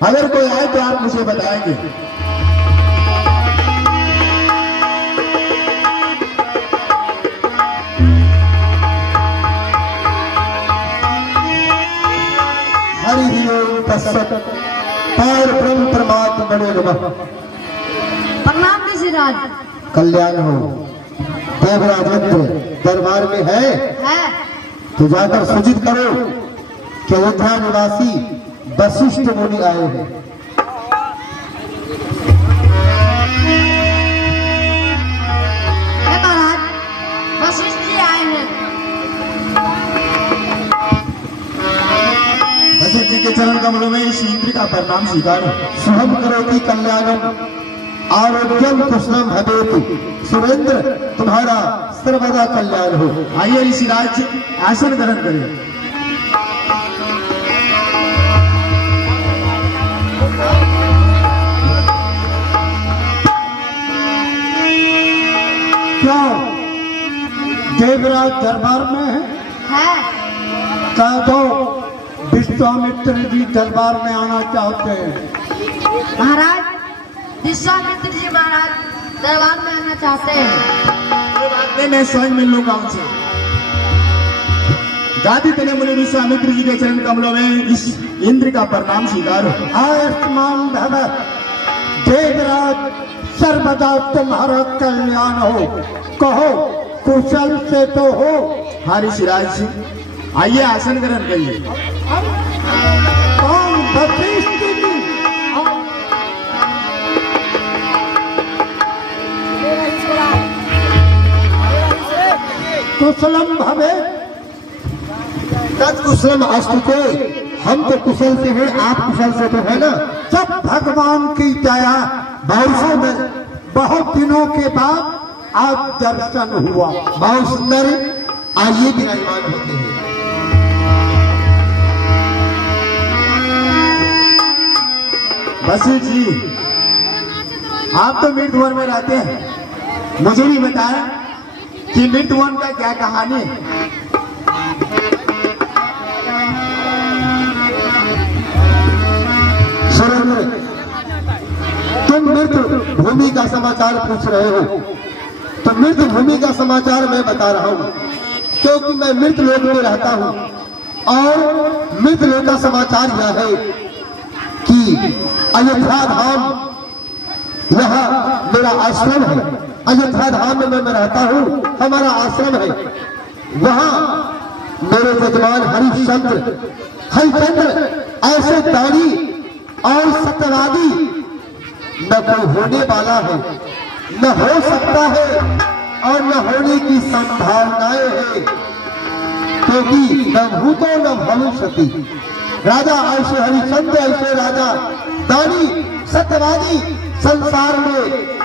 अगर कोई आए तो आप मुझे बताएंगे। हरि ओम तत्सत। पर ब्रह्म परमात्मा नमः। प्रणाम ऋषिराज। कल्याण हो। देवराज इंद्र दरबार में है तो जाकर सूचित करो कि अयोध्या निवासी वशिष्ठ मुनि आए हैं। महाराज वशिष्ठ जी आए हैं। वशिष्ठ जी के चरण कमलों में इस इंद्र का प्रणाम स्वीकार। शुभम करोति कल्याणम आरोग्यम कुशलम भवेतु। सुरेंद्र तुम्हारा सर्वदा कल्याण हो। आइए ऋषिराज आसन ग्रहण करें। क्या देवराज दरबार में है? कह दो विश्वामित्र जी दरबार में आना चाहते हैं। महाराज विश्वामित्र जी महाराज दरबार में आना चाहते हैं। मैं स्वयं मिल लूंगा उनसे। गादी तने मुनि विश्वामित्र जी के चरण कमलों में इस इंद्र का प्रणाम स्वीकार हो। आयुष्मान भव। देवराज सर्वदा तुम्हारा कल्याण हो। कहो कुशल से तो हो। हाँ ऋषिराज जी आइए आसन ग्रहण करिए। कौन? वशिष्ठ जी। कुशलम भवे तत्कुशलम अस्तुते। हम तो कुशल से हैं, आप कुशल से तो है ना। सब भगवान की दया। वर्षों में बहुत दिनों के बाद आज दर्शन हुआ। बहुत सुंदर। आइए विराजमान होते हैं। वशिष्ठ जी आप तो मृतवन में रहते हैं, मुझे भी बताएं कि मृतवन का क्या कहानी है। सुरेंद्र तुम मृत भूमि का समाचार पूछ रहे हो तो मृत भूमि का समाचार मैं बता रहा हूँ, क्योंकि मैं मृत लोक में रहता हूँ। और मृत लोक का समाचार यह है कि अयोध्या धाम यहाँ मेरा आश्रम है। अयोध्या धाम में मैं रहता हूँ, हमारा आश्रम है। वहाँ मेरे यजमान हरिश्चंद्र ऐसे दानी और सत्यवादी न कोई होने वाला है, न हो सकता है और न होने की संभावनाएं है, क्योंकि न भूतो न भविष्यति। राजा ऐसे हरिश्चंद्र ऐसे राजा दानी सत्यवादी संसार में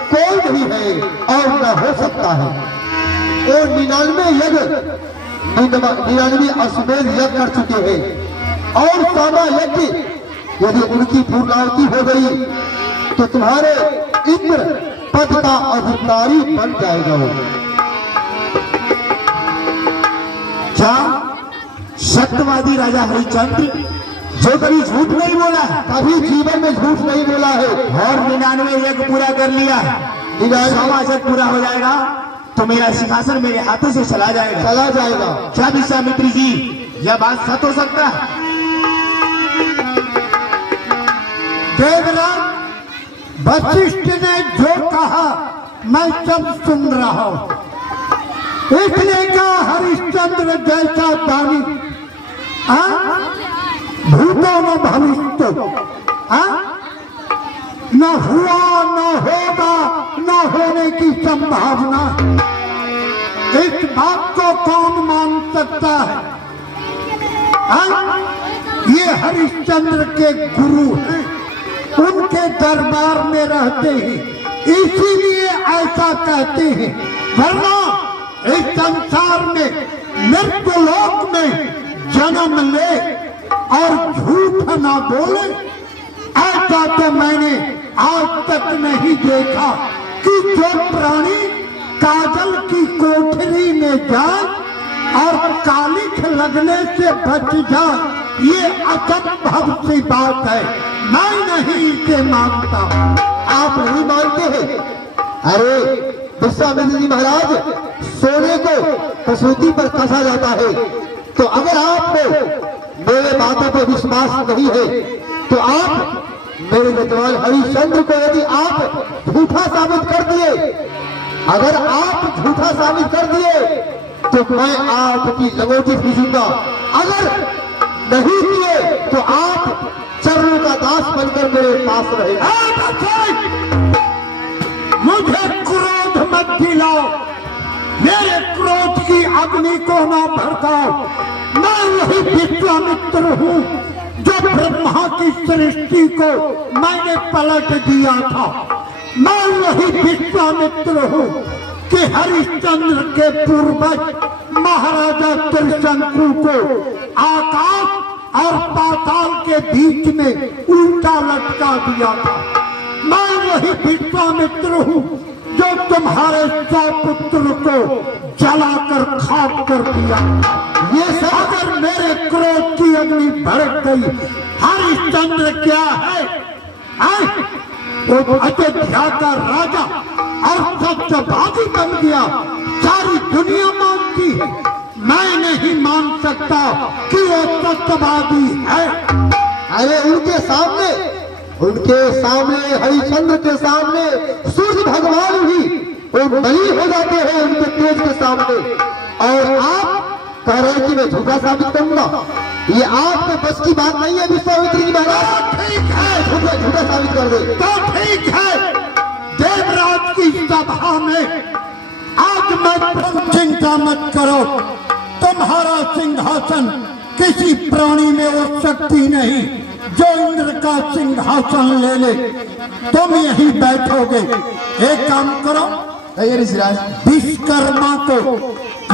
कोई नहीं है और न हो सकता है। वो 99 अश्वमेध यज्ञ कर चुके हैं और सामा यज्ञ यदि उनकी पूर्णाहुति हो गई तो तुम्हारे इंद्र पद का अधिकारी बन जाएगा। क्या सत्यवादी राजा हरिश्चंद्र जो कभी झूठ नहीं बोला है, कभी जीवन में झूठ नहीं बोला है और 99 यज्ञ पूरा कर लिया, 99 पूरा हो जाएगा तो मेरा सिंहासन मेरे हाथों से चला जाएगा। क्या विश्वामित्र जी यह बात सच हो सकता है? देवराज वशिष्ठ ने जो कहा मैं सब सुन रहा हूं। इसलिए कहा हरिश्चंद्र जैसा दानी भूतो न भविष्य न हुआ न होगा न होने की संभावना। इस बात को कौन मान सकता है? ये हरिश्चंद्र के गुरु हैं, उनके दरबार में रहते हैं, इसीलिए ऐसा कहते हैं। वरना इस संसार में मृत्युलोक में जन्म ले और झूठ ना बोले, ऐसा तो मैंने आज तक नहीं देखा कि जो प्राणी काजल की कोठरी में जाए और कालिख लगने से बच जाए, ये असंभव सी बात है। मैं नहीं इसे मानता। आप नहीं मानते हैं? अरे विश्वामित्र जी महाराज, सोने को कसौटी पर कसा जाता है। तो अगर आपको मेरे बातों पर विश्वास नहीं है तो आप मेरे विद्वान हरिश्चंद्र को यदि आप झूठा साबित कर दिए, अगर आप झूठा साबित कर दिए तो मैं आपकी लंगोटी खींचूंगा। अगर नहीं दिए तो आप चरणों का दास बनकर मेरे पास रहे। मुझे क्रोध मत दिलाओ, मेरे क्रोध की अग्नि को ना भड़काओ। मैं वही विश्वामित्र हूँ जो ब्रह्मा की सृष्टि को मैंने पलट दिया था। मैं वही विश्वामित्र हूँ कि हरिश्चंद्र के पूर्वज महाराजा त्रिशंकु को आकाश और पाताल के बीच में उल्टा लटका दिया था। मैं वही विश्वामित्र हूँ जो तुम्हारे सौपुत्र को जलाकर खाक कर दिया। ये सब अगर मेरे क्रोध की अग्नि भड़क गई, हरिश्चंद्र क्या है? वो अयोध्या का राजा और सत्यवादी बन गया, सारी दुनिया मानती है। मैं नहीं मान सकता कि वो सत्यवादी है। अरे उनके सामने हरिश्चंद्र के सामने सूर्य भगवान भी वो बलि हो जाते हैं उनके तेज के सामने। और आप कह रहे हैं कि मैं झूठा साबित करूंगा? ये आपके बस की बात नहीं है विश्वामित्र जी महाराज। ठीक है, झूठा साबित कर दे तो ठीक है। देवराज की सभा में आज मैं चिंता मत करो, तुम्हारा सिंहासन किसी प्राणी में वो शक्ति नहीं जो इंद्र का सिंहासन ले ले। तुम यहीं बैठोगे। एक काम करो, विश्वकर्मा को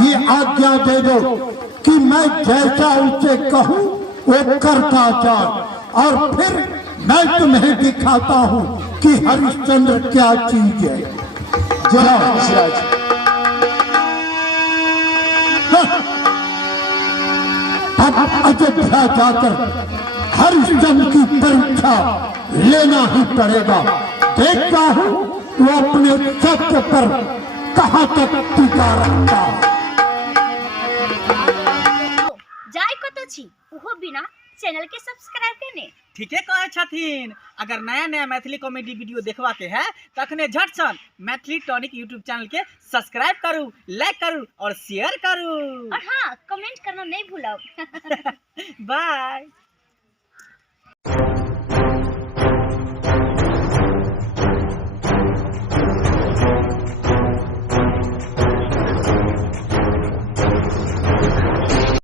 ये आज्ञा दे दो कि मैं जैसा उसे कहूँ वो करता जाए, और फिर मैं तुम्हें दिखाता हूँ कि हरिश्चंद्र क्या चीज है। जाओ। अब अयोध्या जाकर हरिश्चंद्र की परीक्षा लेना ही पड़ेगा। देखता हूँ वो अपने सत्य पर कहाँ तक टिका रहता। जाय कत छी ओहो बिना चैनल के सब्सक्राइब करने। ठीके कहे छथिन। अगर नया नया मैथिली कॉमेडी वीडियो देखवा के है तखने झट सन मैथिली टॉनिक यूट्यूब चैनल के सब्सक्राइब करू, लाइक करू और शेयर करू। और हाँ, कमेंट करना नहीं भूलब। बाय।